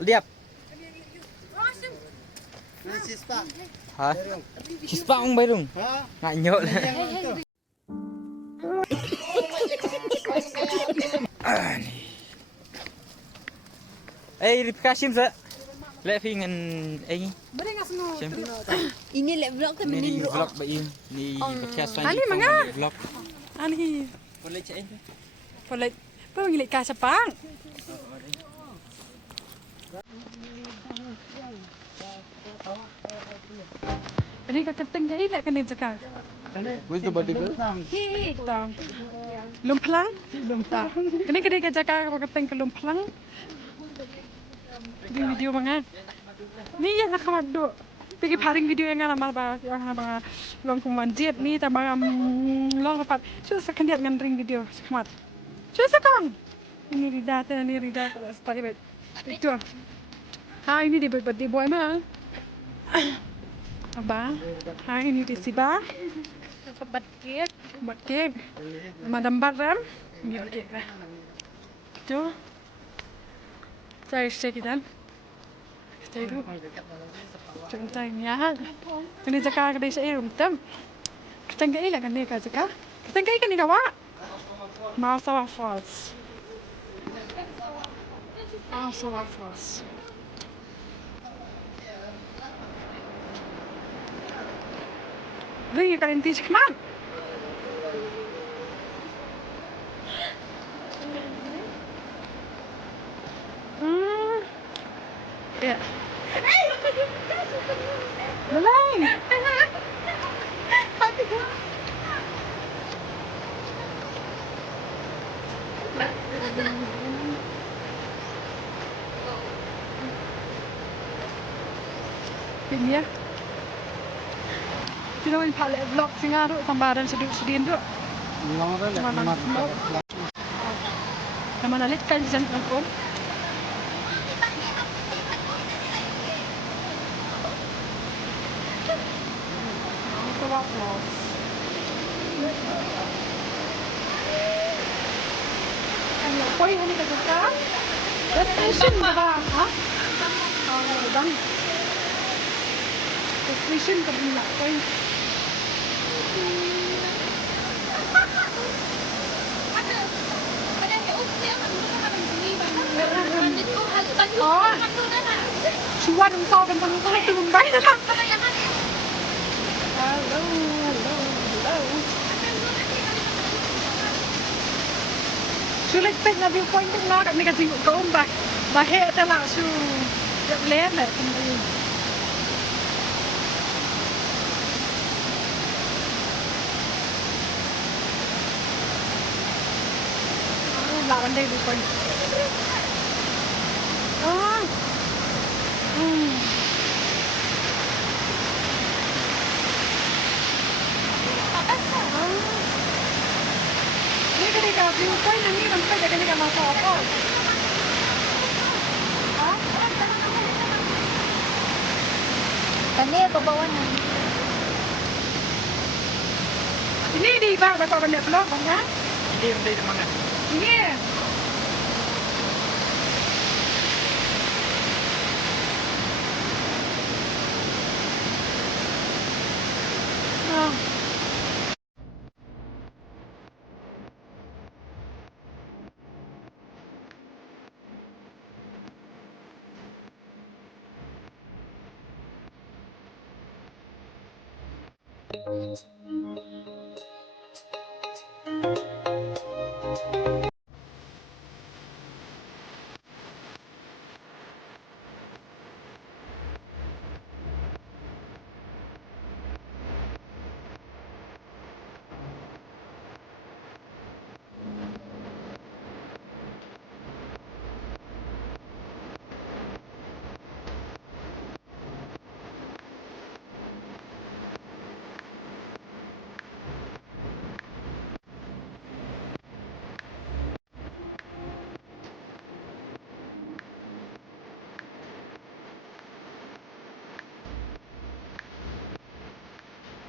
Liap. Hả? Chispa ông bay luôn. Ngại nhợ lên. Eh, Ripka sim sa. Le fingan eh. Sim. Ini lek vlog kan Ini menin vlog ba yun? Ni podcast sa Ani mga. vlog. Ani. Boleh cek ini. Boleh. Pangilit ka sa pang. Ini ka keteng jadi lek kanin cakap. Where's the body girl? Tang. Lumplang? Lumplang. Ini kedai ka cakap ka keteng ke lumplang. Di video mga. Ni ya nak kamat do. Pergi paring video yang ngamal ba yang mga long kumanjit ni ta mga long rapat. Susah kan dia ngandring video kamat. Susah kan? Ini ridata style itu. Ha ini di birthday boy mah. Aba, ha ini di siba. Buat cake. Madam Baram. Ini cake lah. Tu. Saya kita. Stay dulu. Contohnya, ini jaka kedai saya rumtem. Kita enggak ilah kan ni jaka. Kita enggak ikan ni kawa. Masalah false. Masalah false. Ring kalian tis keman. Ya. Belum. Ini ya. Kita mau pakai vlog singa tu tambahan sedih tu. Nama nalit kan jangan pun. Itu apa? Ini apa ini kita? Destination apa? Ha? Bang. Destination kabila apa? Oh, cuan kau tentang kau itu membayar. Hello. Sulit pek na viewpoint kung nakak ni kasi ko ba bahe tala su len na kung lawan deh viewpoint. Oh. Ini ketika viewpoint ini sampai jadi kan masuk apa? Kani ke bawah ni. Ini di bawah bapak benda vlog bang. Ini di mana? Ini. Oh.